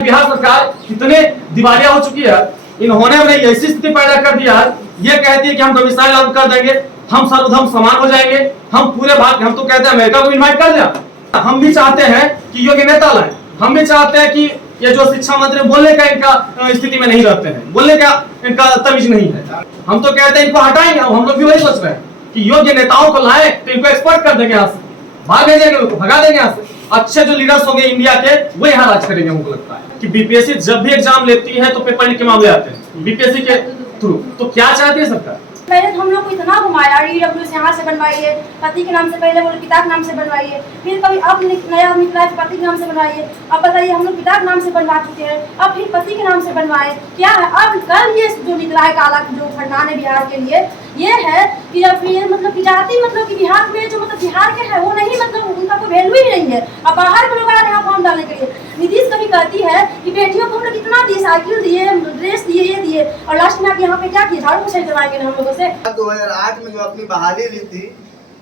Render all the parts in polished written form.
बिहार सरकार कितने दिवालिया हो चुकी है। इन्होंने ऐसी स्थिति पैदा कर दिया, ये कहती है कि हम डोमिसाइल लागू कर देंगे, हम सर्वधर्म समान हो जाएंगे, हम पूरे भारत, हम तो कहते हैं अमेरिका को इन्वाइट कर दिया। हम भी चाहते हैं कि योग्य नेता लाएं, हम भी चाहते हैं कि ये जो शिक्षा मंत्री बोलने का इनका स्थिति में नहीं रहते हैं, बोलने का इनका तमीज नहीं है। हम तो कहते हैं इनको हटाएंगे, हम लोग भी वही सोच रहे हैं कि योग्य नेताओं को लाएं तो इनको एक्सपर्ट कर देंगे, यहाँ से भाग भेजेंगे, उनको भगा देंगे यहाँ से। अच्छे जो लीडर्स होंगे इंडिया के वो यहाँ राज करेंगे। हमको लगता है कि बीपीएससी जब भी एग्जाम लेती है तो पेपर लीक के मामले आते हैं बीपीएससी के थ्रू। तो क्या चाहती है सरकार? पहले तो हम लोग को इतना घुमाया, ईडब्ल्यूएस यहाँ से बनवाइए, पति के नाम से, पहले बोले पिता के नाम से बनवाइए, फिर कभी अब नया निकला है पति के नाम से बनवाइए। अब बताइए हम लोग पिता के नाम से बनवा चुके हैं, अब फिर पति के नाम से बनवाए। क्या है अब कल ये जो निकला है काला जो फरमान है बिहार के लिए, ये है कि अब ये मतलब कि जाति मतलब कि बिहार में जो मतलब बिहार के है वो नहीं, मतलब उनका कोई वैल्यू ही नहीं है। अब बाहर के लोग आ रहे हैं यहाँ फॉर्म डालने के लिए। नीतीश कभी कहती है कि बेटियों को हम लोग इतना दिए, साइकिल दिए, ड्रेस दिए, ये दिए, और लास्ट में यहाँ पे क्या किए, झाड़ू पोछा करवाएंगे हम लोगों से। 2008 में जो अपनी बहाली ली थी,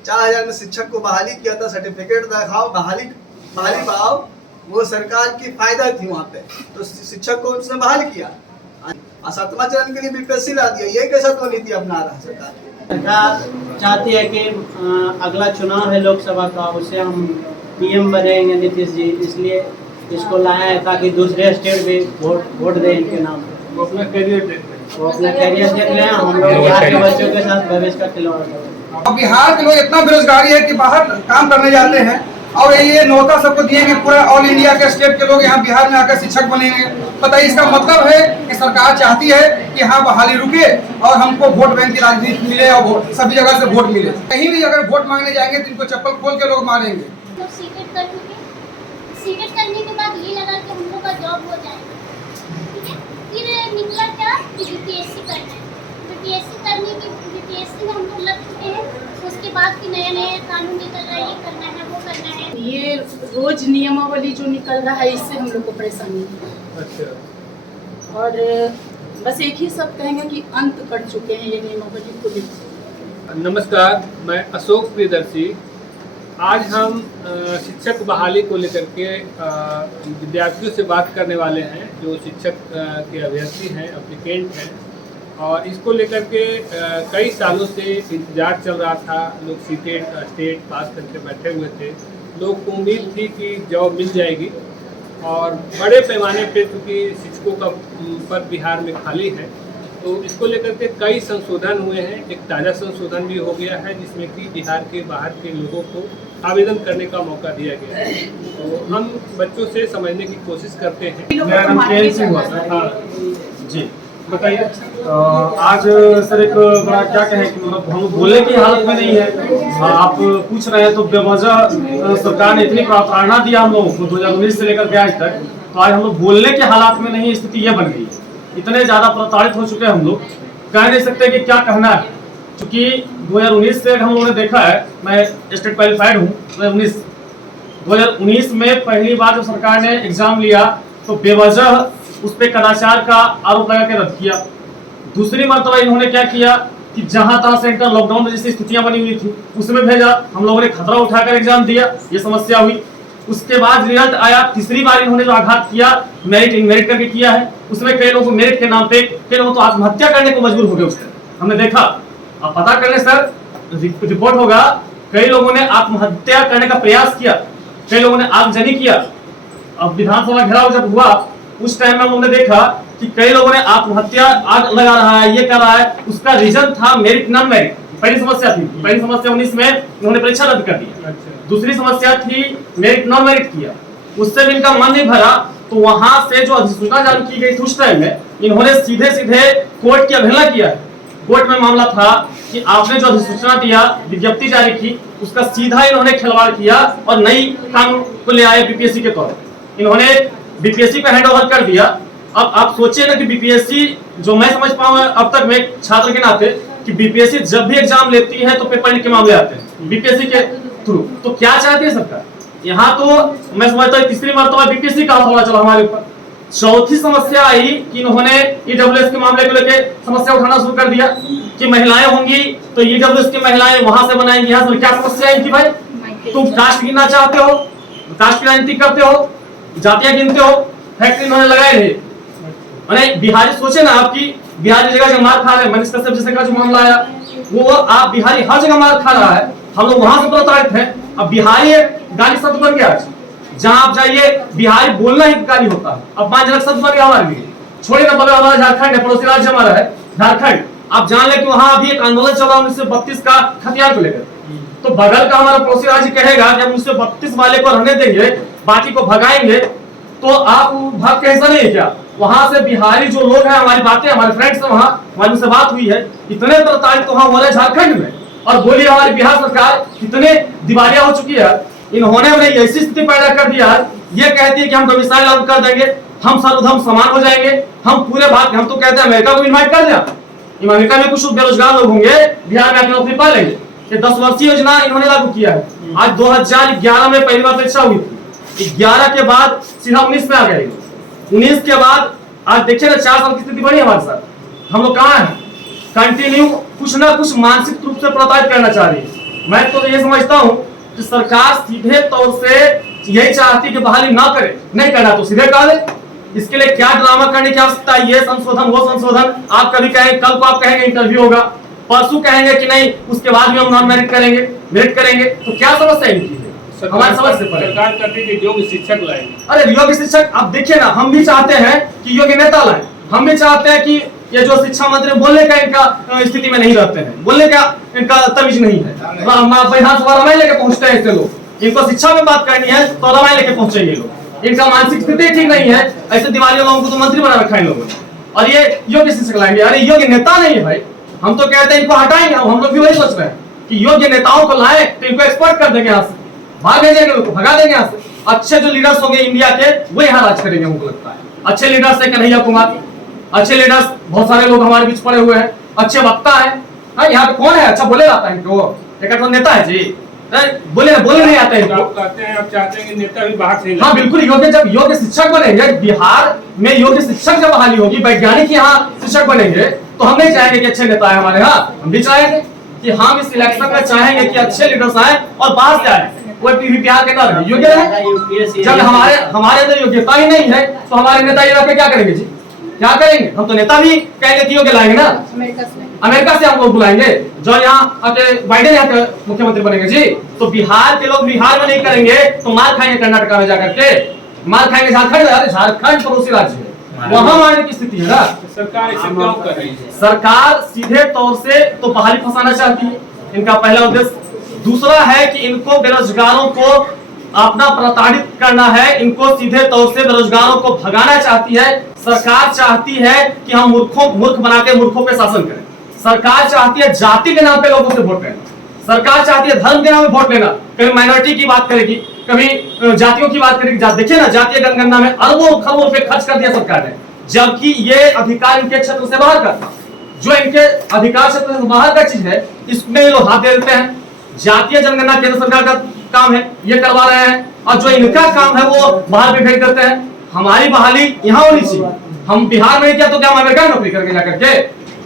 4000 में शिक्षक को बहाली किया था, सर्टिफिकेट दिखाओ, बहाली पाओ, वो सरकार की फायदा थी वहाँ पे, तो शिक्षक को उसने बहाल किया। 7वां चरण के लिए बीपीएससी ला दिया, ये कैसा तो नीति अपना रहा सरकार? सरकार चाहती है कि अगला चुनाव है लोकसभा का, उससे हम पीएम बनेंगे नीतीश जी, इसलिए इसको लाया है ताकि दूसरे स्टेट भी वोट दें इनके नाम। वो अपना करियर देख लें, वो अपना करियर देख लें, हम लोग बिहार के बच्चों के साथ भविष्य का खिलवाड़ करें। अब बिहार के लोग इतना बेरोजगारी है कि बाहर काम करने जाते हैं, और ये न्योता सबको दिए कि पूरा ऑल इंडिया के स्टेट के लोग यहाँ बिहार में आकर शिक्षक बनेंगे। बताइए इसका मतलब है कि सरकार चाहती है कि यहाँ बहाली रुके और हमको वोट बैंक की राजनीति मिले और सभी जगह से वोट मिले। कहीं भी अगर वोट मांगने जाएंगे तो इनको चप्पल खोल के लोग मारेंगे। तो सीटेट करने के बाद ये लगा कि हम लोग का जॉब हो जाएगा, ठीक है। फिर निकला क्या कि बीपीएससी करना है, बीपीएससी में हम लोग लग चुके हैं। उसके बाद की नया कानून निकल रहा है, ये करना है, वो करना है। ये रोज नियमावली जो निकल रहा है इससे हम लोग को परेशानी है। अच्छा। और बस एक ही सब कहेंगे कि अंत कर चुके हैं ये नियमावली को लेकर। नमस्कार, मैं अशोक प्रियदर्शी। आज हम शिक्षक बहाली को लेकर के विद्यार्थियों से बात करने वाले हैं जो शिक्षक के अभ्यर्थी हैं, एप्लीकेंट हैं, और इसको लेकर के कई सालों से इंतजार चल रहा था। लोग सीटेट स्टेट पास करके बैठे हुए थे, लोग को उम्मीद थी कि जॉब मिल जाएगी, और बड़े पैमाने पे चूँकि शिक्षकों का पद बिहार में खाली है तो इसको लेकर के कई संशोधन हुए हैं। एक ताज़ा संशोधन भी हो गया है जिसमें कि बिहार के बाहर के लोगों को आवेदन करने का मौका दिया गया है। तो हम बच्चों से समझने की कोशिश करते हैं। जी बताइए, आज सर एक बड़ा क्या कहें कि मतलब हम बोलने की हालत में नहीं है। आप पूछ रहे हैं तो बेवजह सरकार ने इतनी प्रताड़ना दिया हम लोगों को 2019 से लेकर के आज तक, तो आज हम लोग बोलने के हालात में नहीं, स्थिति ये बन गई है। इतने ज्यादा प्रताड़ित हो चुके हैं हम लोग, कह नहीं सकते कि क्या कहना है। क्योंकि 2019 से हम लोगों ने देखा है, मैं स्टेट क्वालिफाइड हूँ, 2019 में पहली बार जब सरकार ने एग्जाम लिया तो बेवजह उस पर कदाचार का आरोप लगा के रद्द किया। दूसरी मरतबा इन्होंने क्या किया कि जहां तहां सेंटर लॉकडाउन में जैसी स्थितियां बनी हुई थी उसमें भेजा, हम लोगों ने खतरा उठाकर एग्जाम दिया, ये समस्या हुई। उसके बाद रिजल्ट आया, तीसरी बार इन्होंने जो आघात किया मेरिट इनमेरिट करके किया है, उसमें कई लोगों को मेरिट के नाम पे कई लोगों तो आत्महत्या करने को मजबूर हो गए। उससे हमने देखा, अब पता करने सर रिपोर्ट होगा, कई लोगों ने आत्महत्या करने का प्रयास किया, कई लोगों ने आगजनी किया। अब विधानसभा घेराव जब हुआ उस टाइम में हम लोगों ने देखा कि कई लोगों ने आत्महत्या आग लगा रहा है, ये कर रहा है। उसका रीजन था मेरिट नॉन मेरिट, पहली समस्या थी। पहली समस्या 19 में इन्होंने परीक्षा रद्द कर दिया। दूसरी समस्या थी मेरिट नॉन मेरिट किया, उससे भी इनका मन नहीं भरा, तो वहां से जो अधिसूचना जारी की गई थी उस टाइम में इन्होंने सीधे सीधे कोर्ट की अवहेलना किया। कोर्ट में मामला था कि आपने जो अधिसूचना दिया, विज्ञप्ति जारी की, उसका सीधा इन्होंने खिलवाड़ किया और नई कानून को ले आए बीपीएससी के तौर पर। इन्होंने बीपीएससी को हैंड ओवर कर दिया। अब आप सोचिए ना कि बीपीएससी, जो मैं समझ पाऊँ अब तक मैं छात्र के नाते, कि बीपीएससी जब भी एग्जाम लेती है तो पेपर लीक के मामले आते हैं बीपीएससी के थ्रू। तो क्या चाहती है सरकार? यहाँ तो मैं समझता हूँ तीसरी मरतबा बीपीएससी का हमला चला हमारे ऊपर। चौथी समस्या आई कि इन्होंने ईडब्ल्यूएस के मामले को लेकर समस्या उठाना शुरू कर दिया कि महिलाएं होंगी तो ईडब्ल्यूएस की महिलाएं वहां से बनाएंगी, यहाँ से। क्या समस्या है कि भाई तुम कास्ट गिनना चाहते हो, कास्ट की राजनीति करते हो, जातियां गिनते हो, फैक्ट्री इन्होंने लगाए थे। मैंने बिहारी सोचे ना, आपकी बिहारी जगह जो मार खा रहे हैं, मनीष कश्यप जैसे का जो मामला आया, वो आप बिहारी हर जगह मार खा रहा है, हम लोग वहां से प्रताड़ित हैं। अब बिहारी गाली शब्द बन गया, जहां आप जाइए बिहारी बोलना ही गाली होता है, अपमानजनक शब्द बन गया हमारे लिए। छोड़िए ना, बगल हमारा झारखंड है, पड़ोसी राज्य हमारा है झारखंड, आप जान ले कि वहां अभी एक आंदोलन चल रहा है 1932 का हथियार को लेकर। तो बगल का हमारा पड़ोसी राज्य कहेगा कि हम 1932 वाले को रहने देंगे, बाकी को भगाएंगे, तो आप भाग के ऐसा नहीं है क्या? वहां से बिहारी जो लोग हैं, हमारी बातें, हमारे फ्रेंड्स हैं, वहां हमारी उनसे बात हुई है, इतने प्रताड़ित तो वहां हो रहे झारखंड में। और बोलिए हमारी बिहार सरकार कितने दिवालिया हो चुकी है, इन्होंने हमें ऐसी स्थिति पैदा कर दिया, ये कहती है कि हम डोमिसाइल लागू कर देंगे, हम सर्वधर्म समान हो जाएंगे, हम पूरे भारत, हम तो कहते हैं अमेरिका को इन्वाइट कर दिया, अमेरिका में कुछ बेरोजगार लोग होंगे, बिहार में आकर नौकरी पा लेंगे। ये 10 वर्षीय योजना इन्होंने लागू किया है। आज 2011 में पहली बार परीक्षा हुई थी, 11 के बाद सीधा 19 में आ गए, 19 के बाद आज देखिए ना 4 साल की स्थिति बनी हमारे साथ। हम लोग कहाँ हैं? कंटिन्यू कुछ ना कुछ मानसिक रूप से प्रताड़ित करना चाह रही है। मैं तो ये समझता हूँ कि सरकार सीधे तौर से यही चाहती कि बहाली ना करे, नहीं करना तो सीधे कह दे। इसके लिए क्या ड्रामा करने की आवश्यकता है? ये संशोधन वो संशोधन, आप कभी कहेंगे, कल को आप कहेंगे इंटरव्यू होगा, परसों कहेंगे कि नहीं उसके बाद भी हम नॉन मेरिट करेंगे, मेरिट करेंगे, तो क्या समस्या इनकी है? हमारी समझ से परे। सरकार कहती है कि योग्य शिक्षक लाएंगे। अरे योग्य शिक्षक, अब देखिए ना, हम भी चाहते हैं कि योग्य नेता लाएं, हम भी चाहते हैं कि ये जो शिक्षा मंत्री बोलने का इनका स्थिति में नहीं रहते हैं, बोलने का इनका तमीज नहीं है, विधानसभा रामायण लेके पहुंचते हैं ऐसे लोग। इनको शिक्षा में बात करनी है तो रामायण लेके पहुंचेंगे लोग, इनका मानसिक स्थिति ठीक नहीं है, ऐसे दिवाली लोगों को तो मंत्री बना रखा है लोगों ने, और ये योग्य शिक्षक लाएंगे। अरे योग्य नेता नहीं है भाई, हम तो कहते हैं इनको हटाएंगे, हम लोग भी वही सोच रहे हैं कि योग्य नेताओं को लाए तो इनको एक्सपर्ट कर देंगे यहाँ से, भाग भेजेंगे उनको, भगा देंगे यहाँ से। अच्छे जो लीडर्स होंगे इंडिया के, वो यहाँ राज करेंगे, हमको लगता है। अच्छे लीडर्स है कन्हैया कुमार, अच्छे लीडर्स बहुत सारे लोग हमारे बीच पड़े हुए हैं, अच्छे वक्ता है। यहाँ पे कौन है अच्छा बोले जाता है इनको? एक नेता है जी, बोले नहीं आता है इनको। आप कहते हैं, आप चाहते हैं कि नेता भी बाहर से। हाँ बिल्कुल, योग्य जब योग्य शिक्षक बनेंगे, बिहार में योग्य शिक्षक जब बहाली होगी, वैज्ञानिक यहाँ शिक्षक बनेंगे, तो हम नहीं चाहेंगे कि अच्छे नेता है हमारे यहाँ, हम भी चाहेंगे कि हम इस इलेक्शन में चाहेंगे कि अच्छे लीडर्स आए और बाहर से आए, कोई बिहार के ना योग्य रहे। जब हमारे अंदर योग्यता ही नहीं है तो हमारे नेता ये रह क्या करेंगे जी? क्या करेंगे? हम तो नेता भी कहेंगे कि योग्य लाएंगे ना, अमेरिका से हम लोग बुलाएंगे, जो यहाँ आके बाइडेन यहाँ के मुख्यमंत्री बनेंगे जी। तो बिहार के लोग बिहार में नहीं करेंगे तो मार खाएंगे कर्नाटका में जाकर के, मार खाएंगे झारखंड, झारखंड पड़ोसी राज्य है, वहां मारने की स्थिति है ना। सरकार इसे क्यों कर रही है? सरकार सीधे तौर से तो बहाली फंसाना चाहती है, इनका पहला उद्देश्य। दूसरा है कि इनको बेरोजगारों को अपना प्रताड़ित करना है, इनको सीधे तौर से बेरोजगारों को भगाना चाहती है। सरकार चाहती है कि हम मूर्ख बना के मूर्खों पे शासन करें। सरकार चाहती है जाति के नाम पे लोगों से वोट लेना, सरकार चाहती है धर्म के नाम पे वोट लेना, कभी माइनॉरिटी की बात करेगी, कभी जातियों की बात करेगी। देखिए ना, जातीय जनगणना में अरबों खरबों रुपए खर्च कर दिया सरकार ने, जबकि ये अधिकार इनके क्षेत्र से बाहर का था। जो इनके अधिकार क्षेत्र से बाहर का चीज है, इसमें ये लोग हाथ दे देते हैं। जातीय जनगणना केंद्र सरकार का काम है, ये करवा रहे हैं, और जो इनका काम है वो बाहर भी भेज देते हैं। हमारी बहाली यहाँ होनी चाहिए। हम बिहार में क्या तो क्या हम अमेरिका में नौकरी करके जाकर के,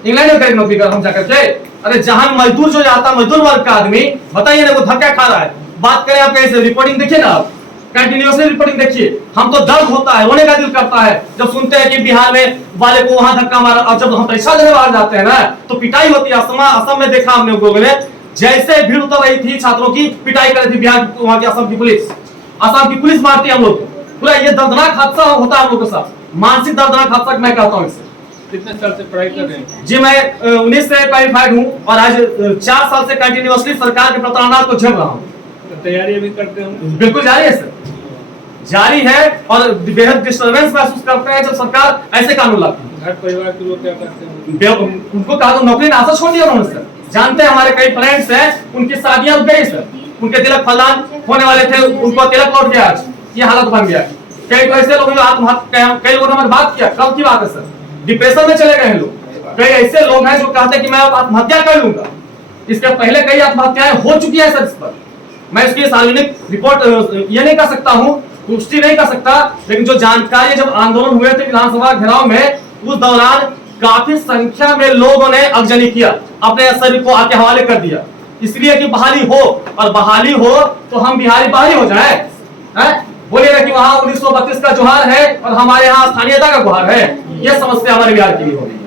इंग्लैंड में करेंगे नौकरी कर हम जाकर के? अरे जहां मजदूर जो जाता, मजदूर वर्ग का आदमी, बताइए ना, वो धक्का खा रहा है। बात करें आप कैसे, रिपोर्टिंग देखिए ना, आप कंटिन्यूअसली रिपोर्टिंग देखिए, हम तो दर्द होता है, रोने का दिल करता है जब सुनते हैं कि बिहार में वाले को वहां धक्का मारा। और जब हम परीक्षा देने बाहर जाते हैं ना, तो पिटाई होती है। असम में देखा हमने लोगों ने, जैसे भीड़ उतर रही थी छात्रों की, पिटाई कर रही थी बिहार वहां की असम की पुलिस मारती है हम लोग को। पूरा ये दर्दनाक हादसा होता है हम लोगों के साथ, मानसिक दर्दनाक हादसा मैं कहता हूँ इससे। कितने साल से पढ़ाई कर रहे हैं जी? मैं 19 से क्वालिफाइड हूँ और आज 4 साल से कंटिन्यूअसली सरकार के प्रताड़ना को झेल रहा हूँ। तैयारी अभी करते हैं? बिल्कुल जारी है सर, जारी है, और बेहद डिस्टर्बेंस महसूस करते हैं जब सरकार ऐसे कानून लाती है। घर परिवार के लोग क्या करते हैं? उनको कहा तो नौकरी नासा छोड़ दिया उन्होंने सर। जानते हैं हमारे कई फ्रेंड्स हैं, उनकी शादियां रुक गई सर, उनके तिलक फलान होने वाले थे, उनको तिलक लौट गया, आज ये हालत बन गया। कई तो ऐसे लोग आत्महत्या, कई लोगों ने हमारे बात किया, कब की बात है सर, डिप्रेशन में चले गए हैं लोग। कई ऐसे लोग हैं जो कहते हैं कि मैं आत्महत्या कर लूंगा। इसके पहले कई आत्महत्याएं हो चुकी है सर। इस पर मैं इसकी सार्वजनिक रिपोर्ट ये नहीं कर सकता हूँ, पुष्टि नहीं कर सकता, लेकिन जो जानकारी, जब आंदोलन हुए थे विधानसभा घेराव में, उस दौरान काफी संख्या में लोगों ने अगजनी किया, अपने शरीर को आके हवाले कर दिया, इसलिए कि बहाली हो, और बहाली हो तो हम बिहारी बाहरी हो जाए। बोलिएगा कि वहाँ 1932 का जोहार है और हमारे यहाँ स्थानीयता का गुहार है। यह समस्या हमारे बिहार के लिए हो रही है।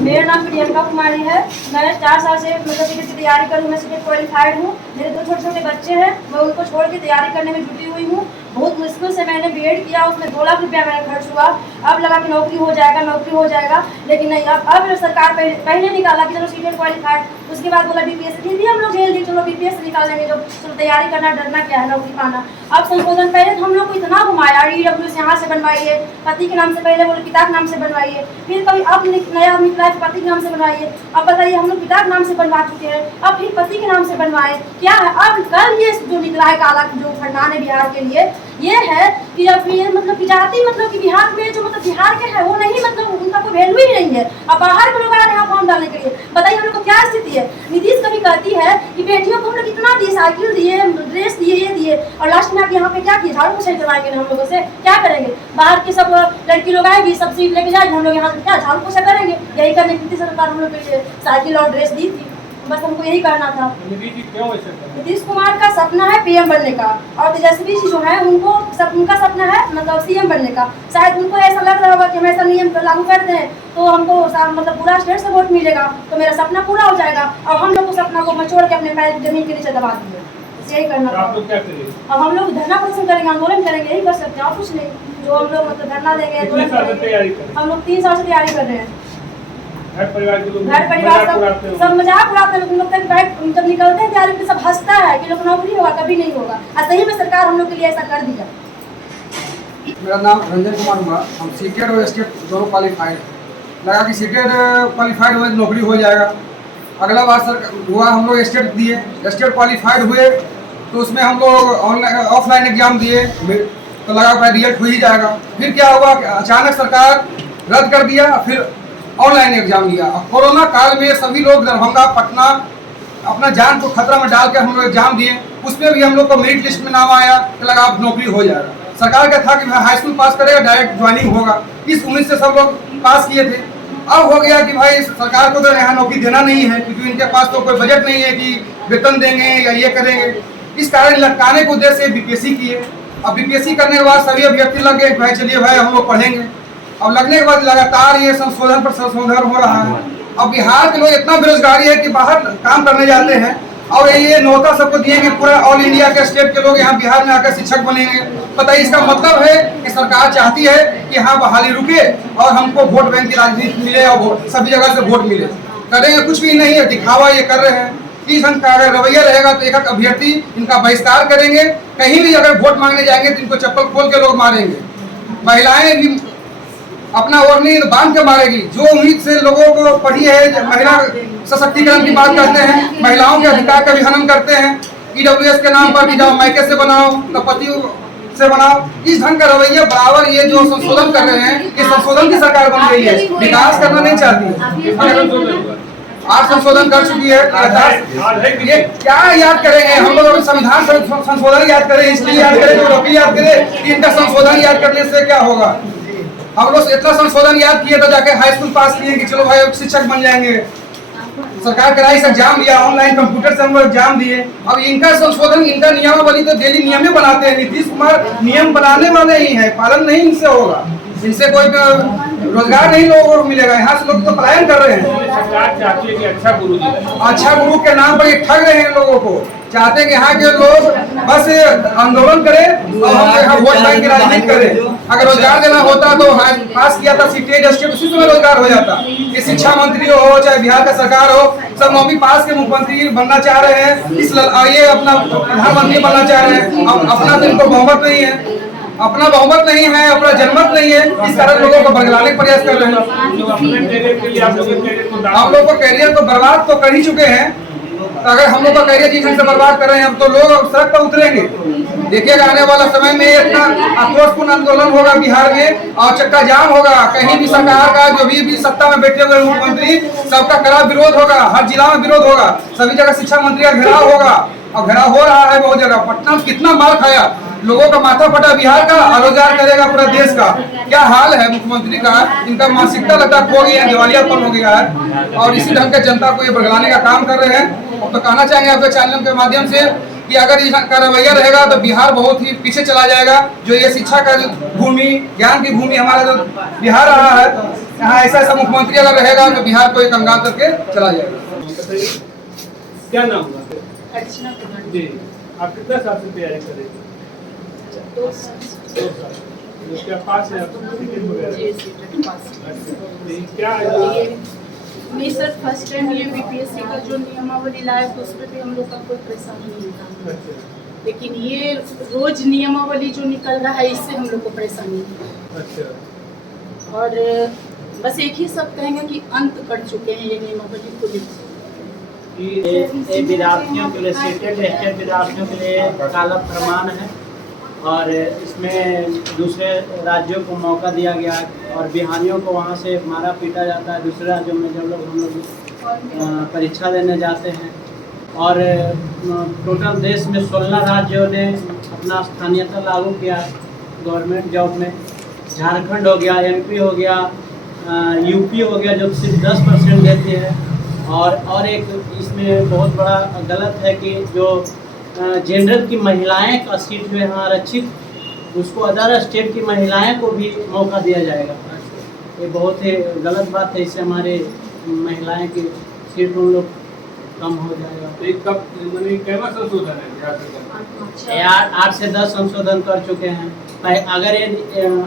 मेरा नाम प्रियंका कुमारी है। मैं 4 साल से मतलब सीटेट की तैयारी करूँ, मैं सीटेट क्वालिफाइड हूँ। मेरे 2 छोटे छोटे बच्चे हैं, मैं उनको छोड़ के तैयारी करने में जुटी हुई हूँ। बहुत मुश्किल से मैंने बीएड किया, उसमें 2 लाख रुपया मेरा खर्च हुआ। अब लगा कि नौकरी हो जाएगा, लेकिन नहीं। अब सरकार पहले निकाला कि चलो सीटेट क्वालिफाइड, उसके बाद बोला बीपीएस, फिर भी हम लोग झेल दिए, चलो बीपीएस निकाल लेंगे, जो चलो तैयारी करना, डरना क्या है, नौकरी पाना। अब संशोधन पहले तो हम लोग को इतना घुमाया, ईडब्ल्यूएस यहाँ से बनवाइए, पति के नाम से, पहले बोले पिता के नाम से बनवाइए, फिर कभी अब नया निकला है पति के नाम से बनवाइए। अब बताइए, हम लोग पिता के नाम से बनवा चुके हैं, अब फिर पति के नाम से बनवाए, क्या है? अब कल ये जो निकला है काला जो फरमान है बिहार के लिए, ये है कि जब ये मतलब कि जाति मतलब कि बिहार में जो मतलब बिहार के है वो नहीं, मतलब उनका कोई वैल्यू ही नहीं है। अब बाहर के लोग आ रहे हैं फॉर्म डालने के लिए, बताइए हम लोग को क्या स्थिति है। नीतीश कभी कहती है कि बेटियों को हम लोग इतना दिए, साइकिल दिए, ड्रेस दिए, ये दिए, और लास्ट में आके यहाँ पे क्या किए, झाड़ू पोछा करवाएंगे हम लोगों से, क्या करेंगे? बाहर की सब लड़की लोग आएगी, सब सीट लेके जाएंगे, हम लोग यहाँ से क्या झाड़ू पोछा करेंगे? यही करने की नीतीश सरकार हम लोग के लिए साइकिल और ड्रेस दी थी, बस हमको यही करना था। नीतीश कुमार का सपना है पीएम बनने का, और तेजस्वी जी जो है उनका सपना है मतलब सीएम बनने का। शायद उनको ऐसा लग रहा होगा कि हम ऐसा नियम लागू कर दें तो हमको मतलब पूरा स्टेट से वोट मिलेगा, तो मेरा सपना पूरा हो जाएगा। और हम लोग को सपना को मचोड़ के अपने पैर जमीन के नीचे दबा दिए, यही करना था। अब हम लोग धरना प्रदर्शन करेंगे, आंदोलन करेंगे, यही कर सकते हैं और कुछ नहीं। जो हम लोग मतलब धरना देंगे, हम लोग 3 साल से तैयारी कर रहे हैं। घर परिवार सब मजाक उड़ाते हैं, लोग जब निकलते हैं तैयारी में सब हंसता है कि लोग नौकरी होगा, कभी नहीं होगा। और सही में सरकार हम लोग के लिए ऐसा कर दिया। मेरा नाम रंजन कुमार हुआ, हम सीटेट और स्टेट दोनों क्वालिफाइड। लगा कि सीटेट क्वालिफाइड हुए तो नौकरी हो जाएगा। अगला बार सर हुआ, हम लोग स्टेट दिए, स्टेट क्वालिफाइड हुए तो उसमें हम लोग ऑफलाइन एग्जाम दिए तो लगा रिजल्ट हो ही जाएगा। फिर क्या हुआ, अचानक सरकार रद्द कर दिया, फिर ऑनलाइन एग्जाम लिया। अब कोरोना काल में सभी लोग दरभंगा, पटना अपना जान को खतरा में डाल के हम लोग एग्जाम दिए, उसमें भी हम लोग को मेरिट लिस्ट में नाम आया कि लगा अब नौकरी हो जाएगा। सरकार का था कि हाई स्कूल पास करेगा डायरेक्ट ज्वाइनिंग होगा, इस उम्मीद से सब लोग पास किए थे। अब हो गया कि भाई सरकार को तो यहाँ नौकरी देना नहीं है, क्योंकि इनके पास तो कोई बजट नहीं है कि वेतन देंगे या ये करेंगे। इस कारण लटकाने के उद्देश्य से बीपीएससी किए। अब बीपीएससी करने के बाद सभी अभ्यर्थी लग गए भाई चलिए भाई हम लोग पढ़ेंगे। अब लगने के बाद लगातार ये संशोधन पर संशोधन हो रहा है। अब बिहार के लोग इतना बेरोजगारी है कि बाहर काम करने जाते हैं और ये न्योता सबको दिए कि पूरा ऑल इंडिया के स्टेट के लोग यहाँ बिहार में आकर शिक्षक बनेंगे। बताइए, इसका मतलब है कि सरकार चाहती है कि यहाँ बहाली रुके और हमको वोट बैंक की राजनीति मिले और सभी जगह से वोट मिले। करेंगे कुछ भी नहीं है, दिखावा ये कर रहे हैं। इस ढंग का अगर रवैया रहेगा तो एक अभ्यर्थी इनका बहिष्कार करेंगे। कहीं भी अगर वोट मांगने जाएंगे तो इनको चप्पल खोल के लोग मारेंगे। महिलाएं भी अपना ओढ़नी बांध के मारेगी। जो उम्मीद से लोगों को पढ़ी है, महिला सशक्तिकरण की बात करते हैं, महिलाओं के अधिकार का भी हनन करते हैं। ईडब्ल्यूएस के नाम पर भी जाओ मायके से बनाओ तो पति से बनाओ। इस ढंग का रवैया बराबर ये जो संशोधन कर रहे हैं, ये संशोधन की सरकार बन गई है, विकास करना नहीं चाहती। 8 संशोधन कर चुकी है। ये क्या याद करेंगे हम लोग? संविधान संशोधन याद करें, इसलिए याद करें, नौकरी याद करें कि इनका संशोधन याद करने से क्या होगा? हम लोग इतना संशोधन याद किए तो जाके हाई स्कूल पास किए कि चलो भाई शिक्षक बन जाएंगे। सरकार कराई एग्जाम लिया, ऑनलाइन कंप्यूटर से हम लोग एग्जाम दिए। अब इनका संशोधन, इनका नियमावली तो डेली नियम ही बनाते हैं। नीतीश कुमार नियम बनाने वाले ही है, पालन नहीं इनसे होगा। इनसे कोई रोजगार नहीं लोगों को मिलेगा। यहाँ से लोग तो पलायन कर रहे हैं। सरकार चाहती है कि अच्छा गुरु के नाम पर ये ठग रहे हैं लोगों को। चाहते हैं कि यहाँ के लोग बस आंदोलन करें और हम यहाँ वोट बैंक की राजनीति करें। अगर रोजगार देना होता तो पास किया था सीटेट स्टेट, उसी समय रोजगार हो जाता। ये शिक्षा मंत्री हो चाहे बिहार का सरकार हो, सब 9वीं पास के मुख्यमंत्री बनना चाह रहे हैं। ये अपना प्रधानमंत्री बनना चाह रहे हैं। अब अपना तो इनको बहुमत नहीं है, अपना बहुमत नहीं है, अपना जनमत नहीं है। इस कारण लोगों को बरगलाने का प्रयास कर रहे हैं। हम लोग को कैरियर को बर्बाद तो कर ही चुके हैं। अगर हम लोग का कैरियर जिस ढंग से बर्बाद कर रहे हैं, तो लोग सड़क पर उतरेंगे। देखिएगा आने वाला समय में इतना आक्रोशपूर्ण आंदोलन होगा बिहार में और चक्का जाम होगा। कहीं भी सरकार का जो भी सत्ता में बैठे हुए मुख्यमंत्री, सबका कड़ा विरोध होगा। हर जिला में विरोध होगा। सभी जगह शिक्षा मंत्री का घेराव होगा और घेराव हो रहा है बहुत जगह। पटना में कितना मार खाया, लोगों का माथा फटा बिहार का, रोजगार करेगा पूरा देश का। क्या हाल है मुख्यमंत्री का? इनका मानसिकता लगता खो गई है, दिवालियापन हो गया है और इसी ढंग के जनता को ये बरगलाने का काम कर रहे हैं। तो कहना चाहेंगे आपके चैनल के माध्यम से कि अगर इनका रवैया रहेगा तो बिहार बहुत ही पीछे चला जाएगा। जो ये शिक्षा का भूमि, ज्ञान की भूमि हमारा जो बिहार रहा है, यहाँ ऐसा ऐसा मुख्यमंत्री अगर रहेगा तो बिहार को एक कंगाल करके चला जाएगा। क्या नाम है जी? आप कितना साल से तैयारी कर रहे थे? 2 साल। 2 साल। तो क्या पास है आपको टिकट वगैरह? जी, सीटेट पास। अच्छा, क्या ये नहीं सर, फर्स्ट टाइम ये बीपीएससी का जो नियमावली लाया तो उस पर भी हम लोग का कोई परेशानी नहीं था, अच्छा लेकिन ये रोज नियमावली जो निकल रहा है इससे हम लोग को परेशानी है। अच्छा, और बस एक ही सब कहेंगे कि अंत कर चुके हैं ये नियमावली को लेकर। ये विद्यार्थियों के लिए सीटेट स्टेट विद्यार्थियों के लिए काला फरमान है और इसमें दूसरे राज्यों को मौका दिया गया है और बिहारियों को वहाँ से मारा पीटा जाता है दूसरे राज्यों में जब हम लोग परीक्षा देने जाते हैं। और टोटल देश में 16 राज्यों ने अपना स्थानीयता लागू किया है गवर्नमेंट जॉब में। झारखंड हो गया, एमपी हो गया, यूपी हो गया जो सिर्फ 10% देती है। और एक इसमें बहुत बड़ा गलत है कि जो जनरल की महिलाएं का सीट जो यहाँ आरक्षित उसको अदर स्टेट की महिलाएं को भी मौका दिया जाएगा। ये बहुत ही गलत बात है, इससे हमारे महिलाएं की सीट हम लोग कम हो जाएगा। तो एक कब मैंने कैसा संशोधन है? 8 से 10 संशोधन कर चुके हैं। अगर ये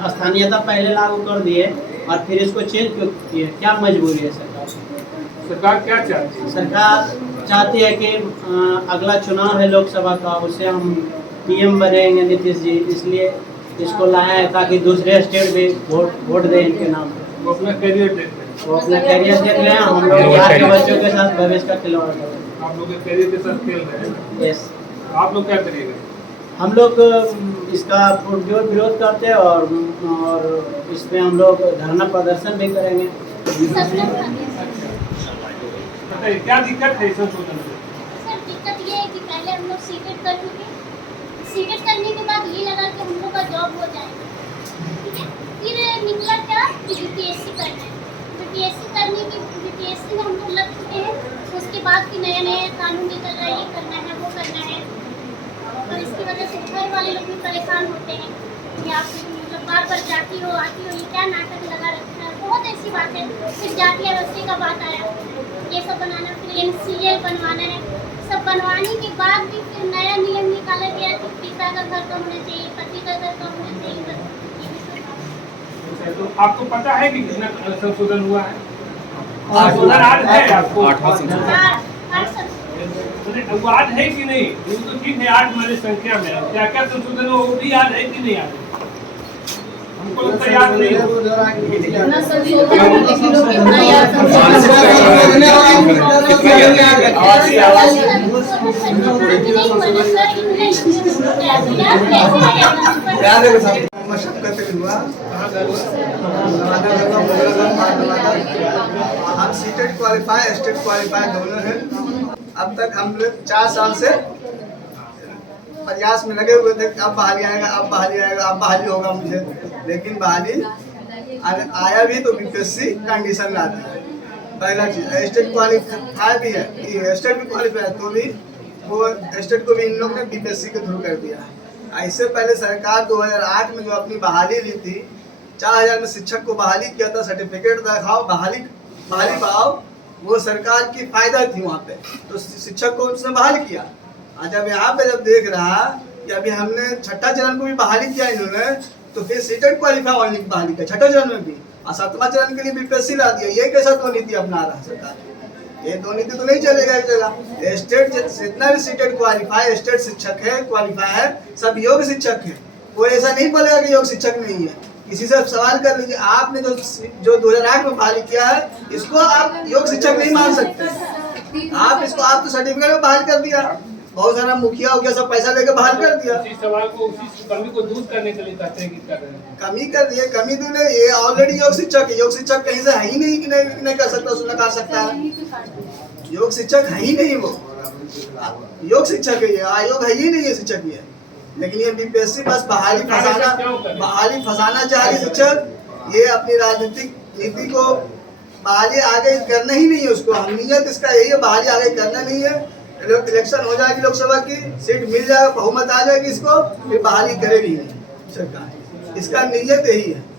स्थानीयता पहले लागू कर दिए और फिर इसको चेंज क्यों किए, क्या मजबूरी है सरकार? सरकार क्या चाहती है? सरकार चाहती है कि अगला चुनाव है लोकसभा का, उससे हम पीएम बनेंगे नीतीश जी, इसलिए इसको लाया है ताकि दूसरे स्टेट भी वोट दें इनके नाम पे। वो अपना करियर देखते हैं, वो अपना करियर देख लें, हम लोग बिहार के बच्चों के साथ भविष्य का खिलवाड़ करें। आप लोग के करियर के साथ खेल रहे हैं। यस, आप लोग क्या करिएगा? हम लोग इसका पुरजोर विरोध करते हैं और इसमें हम लोग धरना प्रदर्शन भी करेंगे। बताइए क्या दिक्कत है इस संशोधन में? सर दिक्कत ये है कि पहले हम लोग सीटेट कर चुके, सीटेट करने के बाद ये लगा कि हम लोग का जॉब हो जाएगा, ठीक है। फिर निकला क्या कि बीपीएससी करना है। बीपीएससी में हम लोग लग चुके हैं, उसके बाद भी नए नए कानून निकल रहा है, ये करना है वो करना है। और इसकी वजह से घर वाले लोग भी परेशान होते हैं कि आप मतलब बार बार जाती हो आती हो, ये क्या नाटक लगा रखा है। बहुत ऐसी बात है, फिर जाति व्यवस्था का बात आया, ये सब बनाना, फिर NCL बनवाना है। सब बनवाने के बाद भी फिर नया नियम निकाला गया कि पिता का घर कम होना चाहिए, पति का घर कम होना चाहिए। तो आपको पता है कि कितना संशोधन हुआ है? संशोधन आज है आपको? 8 वो आज है कि नहीं? वो तो ठीक है, 8 हमारी संख्या में। क्या क्या संशोधन हुआ वो भी याद है कि नहीं याद? हमको लगता है याद नहीं है। कितना संशोधन है, लेकिन लोग कितना याद मशक्कत हुआ, हम सीटेट क्वालिफाई स्टेट क्वालिफाई दोनों हैं। अब तक हम लोग 4 साल से प्रयास में लगे हुए थे, अब बहाली आएगा, अब बहाली आएगा, अब बहाली होगा मुझे, लेकिन बहाली अगर आया भी तो बीपीएससी कंडीशन लाता है। पहला चीज स्टेट क्वालिफाई भी है, स्टेट भी क्वालिफाई है तो भी वो स्टेट को भी इन लोग ने बीपीएससी के थ्रू कर दिया है। इससे पहले सरकार 2008 में जो अपनी बहाली ली थी, 4000 में शिक्षक को बहाली किया था, सर्टिफिकेट दिखाओ बहाली पाओ, वो सरकार की फायदा थी वहाँ पे, तो शिक्षक को उसने बहाल किया। जब यहाँ पे जब देख रहा कि अभी हमने 6ठा चरण को भी बहाली किया इन्होंने, तो फिर सीटेट क्वालिफाई वाले की बहाली किया 6ठा चरण में भी, और 7वां चरण के लिए बीपीएससी ला दिया। ये कैसा दो नीति अपना रहा सरकार? ये दो नीति तो नहीं चलेगा एक जगह। स्टेट जितना भी सीटेट क्वालिफाई स्टेट शिक्षक है, क्वालिफाई है, सब योग्य शिक्षक है। कोई ऐसा नहीं बोलेगा कि योग्य शिक्षक नहीं है। किसी से सवाल कर लीजिए, आपने जो 2008 में बहाली किया है, इसको आप योग्य शिक्षक नहीं मान सकते। आप इसको आप तो सर्टिफिकेट में बहाल कर दिया, बहुत सारा मुखिया हो गया, सब पैसा लेकर बहाल कर दिया। इसी सवाल को, उसी कमी को दूर करने के लिए कहते हैं कि कर रहे हैं। कमी कर दिए, कमी दूर है, ये ऑलरेडी योग शिक्षक है। योग शिक्षक कहीं से है ही नहीं कि नहीं कर सकता, उसने कर सकता है। योग शिक्षक है ही नहीं, वो योग शिक्षक है, ये आयोग है ही नहीं है शिक्षक ये। लेकिन ये बीपीएससी बस बहाली फंसाना चाह रही शिक्षक। ये अपनी राजनीतिक नीति को बहाली आगे करना ही नहीं है उसको। हम नियत इसका यही है, बहाली आगे करना नहीं है। इलेक्शन हो जाएगी लोकसभा की, सीट मिल जाएगा, बहुमत आ जाएगी इसको, फिर बहाली करेगी नहीं सरकार। इसका नीयत यही है।